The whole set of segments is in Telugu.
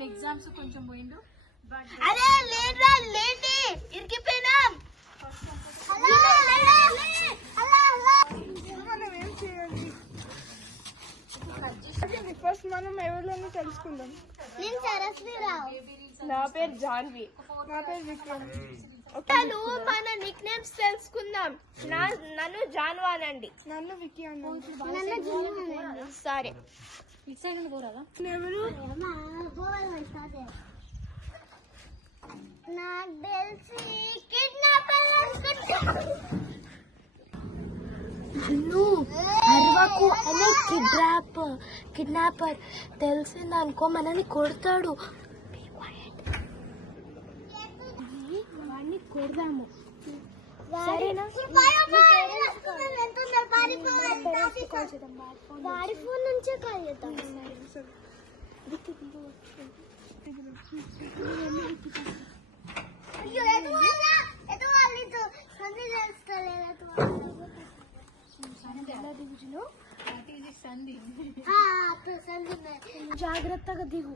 కొన్ని ఎగ్జామ్స్ కొంచెం పోయిండు. అరే లేట్రా లేట్ ఇరికిపోయినాం. మనం ఏం చేయాలి? ఫస్ట్ మనం ఎవరిలోనూ తెలుసుకుందాం. నేను సరస్వీరావు. నా పేరు జాన్వి. నా పేరు విక్రమ్. మన నిక్ నేమ్స్ తెలుసుకుందాం. నన్ను జాన్వా అనండి. నన్ను విక్కీ అన్నాను. సరే ఇటు సైడ్ నుండి పోరాదా? ఎవరు? నాకు తెలిసి కిడ్నాపర్ కిడ్నాపర్ తెలిసిందనుకో మనల్ని కొడతాడు. వాడిని కొడదాము సరేనా? వాడి ఫోన్ నుంచే కాల్ చేద్దాం. జాగ్రత్తగా దిగు.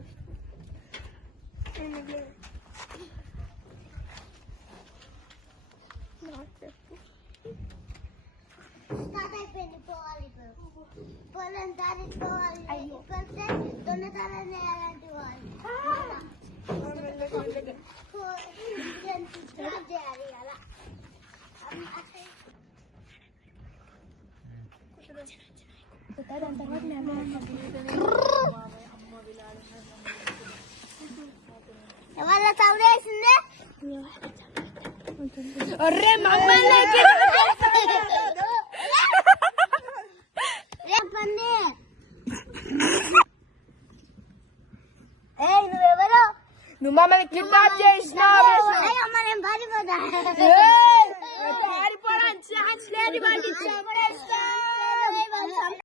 స్టార్ట్ అయిపోయింది. పోవాలి పొలం దానికి పోవాలి. దొంగతనం చేయాలంటే పోవాలి. స్టార్ట్ చేయాలి అలా. ఎవరు సౌండ్ వేసింది? నువ్వెవరు? నువ్వు మమ్మల్ని కిడ్నాప్ చేసినావు. మనం పారిపోదా? పారిపోవడానికి ఛాన్స్ లేదు.